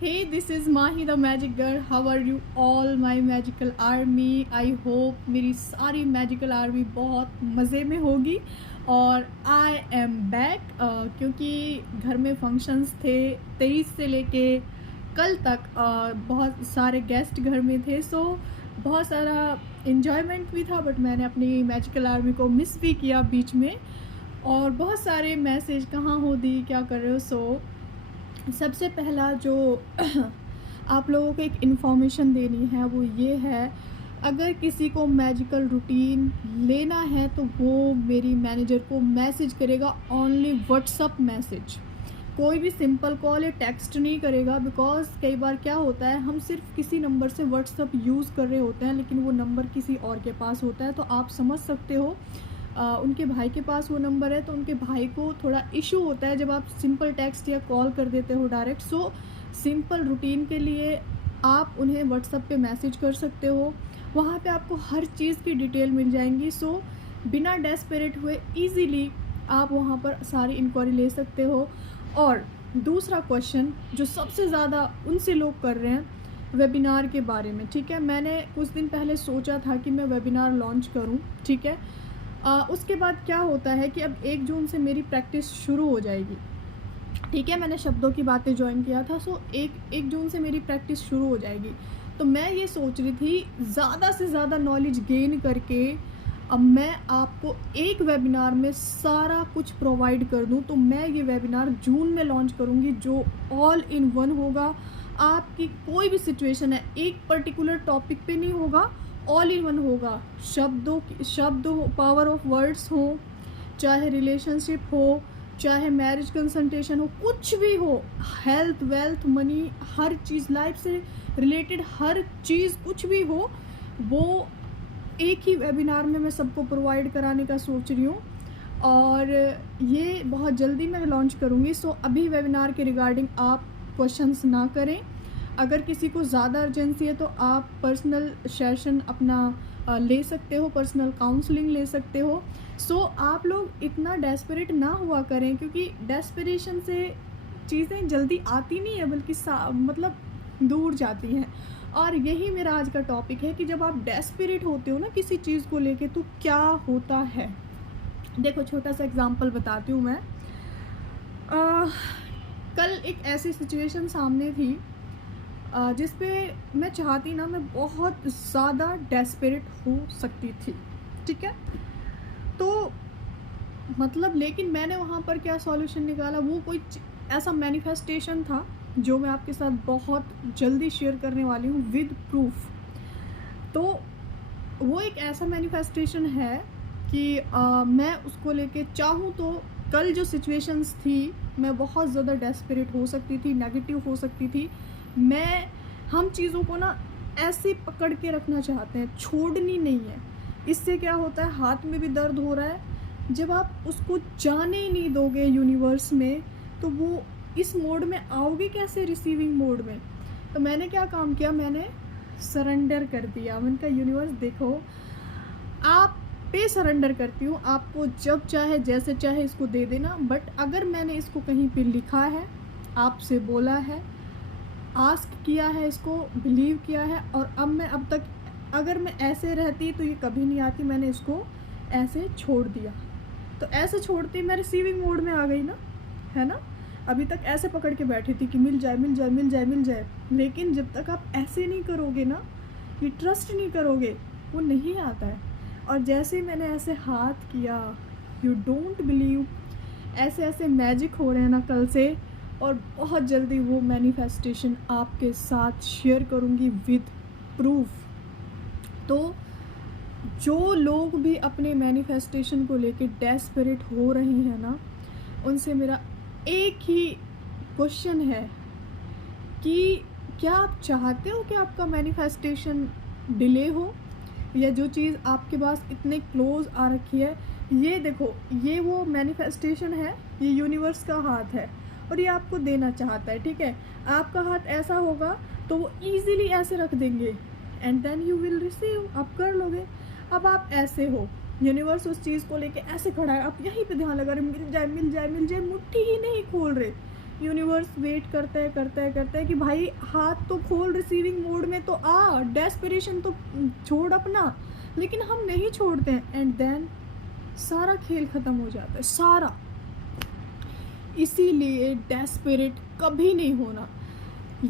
Hey, this is Mahi the Magic Girl. How are you all my magical army? I hope मेरी सारी magical army बहुत मज़े में होगी और I am back क्योंकि घर में functions थे 23 से लेके कल तक बहुत सारे गेस्ट घर में थे सो बहुत सारा enjoyment भी था बट मैंने अपनी magical army को मिस भी किया बीच में और बहुत सारे मैसेज कहाँ हो दी क्या कर रहे हो सो सबसे पहला जो आप लोगों को एक इन्फॉर्मेशन देनी है वो ये है, अगर किसी को मैजिकल रूटीन लेना है तो वो मेरी मैनेजर को मैसेज करेगा, ओनली व्हाट्सअप मैसेज। कोई भी सिंपल कॉल या टेक्स्ट नहीं करेगा बिकॉज कई बार क्या होता है हम सिर्फ किसी नंबर से व्हाट्सअप यूज़ कर रहे होते हैं लेकिन वो नंबर किसी और के पास होता है, तो आप समझ सकते हो उनके भाई के पास वो नंबर है तो उनके भाई को थोड़ा इशू होता है जब आप सिंपल टेक्स्ट या कॉल कर देते हो डायरेक्ट। सो सिंपल रूटीन के लिए आप उन्हें व्हाट्सएप पे मैसेज कर सकते हो, वहाँ पे आपको हर चीज़ की डिटेल मिल जाएंगी। सो बिना डेस्परेट हुए इजीली आप वहाँ पर सारी इंक्वायरी ले सकते हो। और दूसरा क्वेश्चन जो सबसे ज़्यादा उनसे लोग कर रहे हैं वेबिनार के बारे में, ठीक है। मैंने कुछ दिन पहले सोचा था कि मैं वेबिनार लॉन्च करूँ, ठीक है। उसके बाद क्या होता है कि अब 1 जून से मेरी प्रैक्टिस शुरू हो जाएगी, ठीक है। मैंने शब्दों की बातें ज्वाइन किया था सो 1 जून से मेरी प्रैक्टिस शुरू हो जाएगी। तो मैं ये सोच रही थी ज़्यादा से ज़्यादा नॉलेज गेन करके अब मैं आपको एक वेबिनार में सारा कुछ प्रोवाइड कर दूं। तो मैं ये वेबिनार जून में लॉन्च करूंगी जो ऑल इन वन होगा। आपकी कोई भी सिचुएशन है एक पर्टिकुलर टॉपिक पे नहीं होगा, ऑल इन वन होगा। शब्द हो, पावर ऑफ वर्ड्स हो, चाहे रिलेशनशिप हो, चाहे मैरिज कंसल्टेशन हो, कुछ भी हो, हेल्थ वेल्थ मनी, हर चीज़ लाइफ से रिलेटेड हर चीज़ कुछ भी हो वो एक ही वेबिनार में मैं सबको प्रोवाइड कराने का सोच रही हूँ और ये बहुत जल्दी मैं लॉन्च करूँगी। सो अभी वेबिनार के रिगार्डिंग आप क्वेश्चंस ना करें। अगर किसी को ज़्यादा अर्जेंसी है तो आप पर्सनल सेशन अपना ले सकते हो, पर्सनल काउंसलिंग ले सकते हो। सो आप लोग इतना डेस्परेट ना हुआ करें क्योंकि डेस्परेशन से चीज़ें जल्दी आती नहीं है बल्कि मतलब दूर जाती हैं। और यही मेरा आज का टॉपिक है कि जब आप डेस्परेट होते हो ना किसी चीज़ को लेके तो क्या होता है। देखो छोटा सा एग्जांपल बताती हूँ मैं। कल एक ऐसी सिचुएशन सामने थी जिस पे मैं चाहती ना मैं बहुत ज़्यादा डेस्परेट हो सकती थी, ठीक है। तो मतलब लेकिन मैंने वहाँ पर क्या सॉल्यूशन निकाला, वो कोई ऐसा मैनिफेस्टेशन था जो मैं आपके साथ बहुत जल्दी शेयर करने वाली हूँ विद प्रूफ। तो वो एक ऐसा मैनिफेस्टेशन है कि मैं उसको लेके चाहूँ तो कल जो सिचुएशंस थी मैं बहुत ज़्यादा डेस्परेट हो सकती थी, नेगेटिव हो सकती थी। हम चीज़ों को ना ऐसे पकड़ के रखना चाहते हैं, छोड़नी नहीं है। इससे क्या होता है, हाथ में भी दर्द हो रहा है, जब आप उसको जाने ही नहीं दोगे यूनिवर्स में तो वो इस मोड में आओगे कैसे, रिसीविंग मोड में। तो मैंने क्या काम किया, मैंने सरेंडर कर दिया। मैंने कहा यूनिवर्स देखो आप पे सरेंडर करती हूँ, आपको जब चाहे जैसे चाहे इसको दे देना, बट अगर मैंने इसको कहीं पे लिखा है, आपसे बोला है, आस्क किया है, इसको बिलीव किया है और अब तक अगर मैं ऐसे रहती तो ये कभी नहीं आती, मैंने इसको ऐसे छोड़ दिया। तो ऐसे छोड़ती मैं रिसीविंग मोड में आ गई ना, है ना। अभी तक ऐसे पकड़ के बैठी थी कि मिल जाए मिल जाए मिल जाए मिल जाए, लेकिन जब तक आप ऐसे नहीं करोगे ना, ये ट्रस्ट नहीं करोगे, वो नहीं आता है। और जैसे ही मैंने ऐसे हाथ किया, यू डोंट बिलीव, ऐसे ऐसे मैजिक हो रहे हैं ना कल से, और बहुत जल्दी वो मैनिफेस्टेशन आपके साथ शेयर करूँगी विद प्रूफ। तो जो लोग भी अपने मैनिफेस्टेशन को लेके डेस्परेट हो रही हैं ना, उनसे मेरा एक ही क्वेश्चन है कि क्या आप चाहते हो कि आपका मैनिफेस्टेशन डिले हो, या जो चीज़ आपके पास इतने क्लोज आ रखी है, ये देखो ये वो मैनिफेस्टेशन है, ये यूनिवर्स का हाथ है और ये आपको देना चाहता है, ठीक है। आपका हाथ ऐसा होगा तो वो इजीली ऐसे रख देंगे and then you will receive, आप कर लोगे। अब आप ऐसे हो, यूनिवर्स उस चीज़ को लेके ऐसे खड़ा है, आप यहीं पे ध्यान लगा रहे, मिल जाए मिल जाए मिल जाए, मुट्ठी ही नहीं खोल रहे, यूनिवर्स वेट करता है कि भाई हाथ तो खोल, रिसीविंग मोड में तो आ, डेस्परेशन तो छोड़ अपना, लेकिन हम नहीं छोड़ते हैं। एंड देन सारा खेल ख़त्म हो जाता है, सारा। इसीलिए डेस्परेट कभी नहीं होना,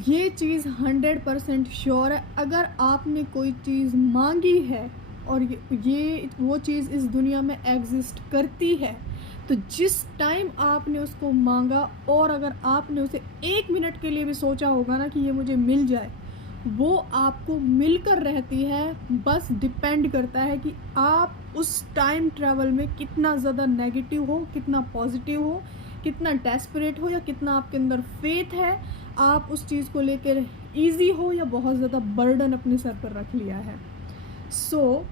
ये चीज़ 100% श्योर है। अगर आपने कोई चीज़ मांगी है और ये वो चीज़ इस दुनिया में एग्जिस्ट करती है, तो जिस टाइम आपने उसको मांगा और अगर आपने उसे 1 मिनट के लिए भी सोचा होगा ना कि ये मुझे मिल जाए, वो आपको मिलकर रहती है। बस डिपेंड करता है कि आप उस टाइम ट्रैवल में कितना ज़्यादा नेगेटिव हो, कितना पॉजिटिव हो, कितना डेस्परेट हो, या कितना आपके अंदर फेथ है, आप उस चीज़ को लेकर ईजी हो या बहुत ज़्यादा बर्डन अपने सर पर रख लिया है। सो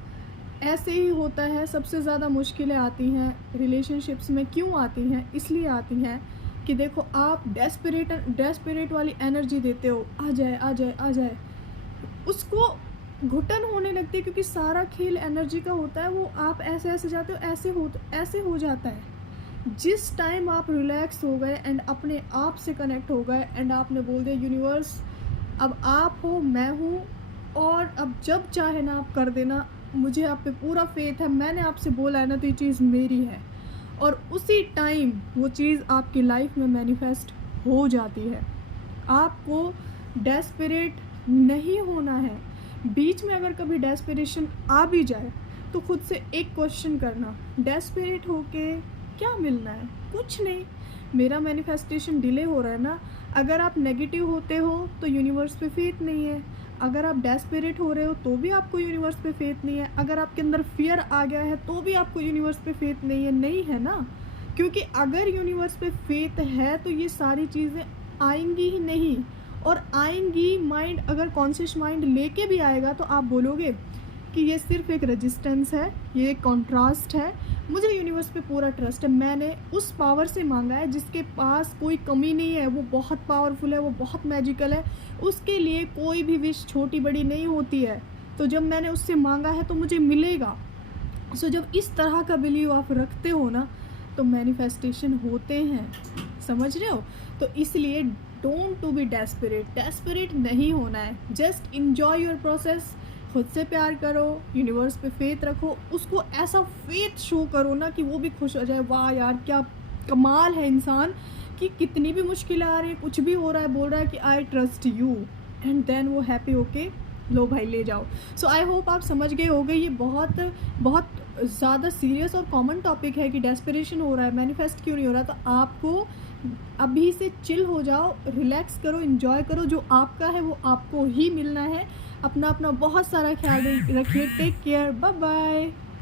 ऐसे ही होता है। सबसे ज़्यादा मुश्किलें आती हैं रिलेशनशिप्स में। क्यों आती हैं? इसलिए आती हैं कि देखो, आप डेस्परेट वाली एनर्जी देते हो, आ जाए आ जाए आ जाए, उसको घुटन होने लगती है, क्योंकि सारा खेल एनर्जी का होता है। वो आप ऐसे ऐसे जाते हो, ऐसे हो जाता है। जिस टाइम आप रिलैक्स हो गए एंड अपने आप से कनेक्ट हो गए एंड आपने बोल दिया यूनिवर्स अब आप हो, मैं हूँ, और अब जब चाहे ना आप कर देना, मुझे आप पे पूरा फेथ है, मैंने आपसे बोला है ना, तो ये चीज़ मेरी है। और उसी टाइम वो चीज़ आपकी लाइफ में मैनिफेस्ट हो जाती है। आपको डेस्परेट नहीं होना है। बीच में अगर कभी डेस्परेशन आ भी जाए तो खुद से एक क्वेश्चन करना, डेस्परेट होके क्या मिलना है? कुछ नहीं। मेरा मैनिफेस्टेशन डिले हो रहा है ना। अगर आप नेगेटिव होते हो तो यूनिवर्स पे फेथ नहीं है। अगर आप डेस्परेट हो रहे हो तो भी आपको यूनिवर्स पे फेथ नहीं है। अगर आपके अंदर फियर आ गया है तो भी आपको यूनिवर्स पे फेथ नहीं है ना। क्योंकि अगर यूनिवर्स पे फेथ है तो ये सारी चीज़ें आएंगी ही नहीं। और आएंगी, माइंड अगर कॉन्शियस माइंड लेके भी आएगा तो आप बोलोगे कि ये सिर्फ एक रेजिस्टेंस है, ये एक कॉन्ट्रास्ट है। मुझे यूनिवर्स पे पूरा ट्रस्ट है, मैंने उस पावर से मांगा है जिसके पास कोई कमी नहीं है, वो बहुत पावरफुल है, वो बहुत मैजिकल है, उसके लिए कोई भी विश छोटी बड़ी नहीं होती है। तो जब मैंने उससे मांगा है तो मुझे मिलेगा। सो जब इस तरह का बिलीव आप रखते हो ना, तो मैनिफेस्टेशन होते हैं। समझ रहे हो? तो इसलिए डोंट टू बी डेस्परेट नहीं होना है। Just enjoy your process. खुद से प्यार करो, यूनिवर्स पे फेथ रखो, उसको ऐसा फेथ शो करो ना कि वो भी खुश हो जाए। वाह यार, क्या कमाल है इंसान कि कितनी भी मुश्किलें आ रही है, कुछ भी हो रहा है, बोल रहा है कि I trust you, and then वो हैप्पी होके लो भाई ले जाओ। सो आई होप आप समझ गए होगे। ये बहुत बहुत ज़्यादा सीरियस और कॉमन टॉपिक है कि डेस्परेशन हो रहा है, मैनिफेस्ट क्यों नहीं हो रहा। तो आपको अभी से चिल हो जाओ, रिलैक्स करो, एंजॉय करो। जो आपका है वो आपको ही मिलना है। अपना बहुत सारा ख्याल रखिए। Take care, bye bye.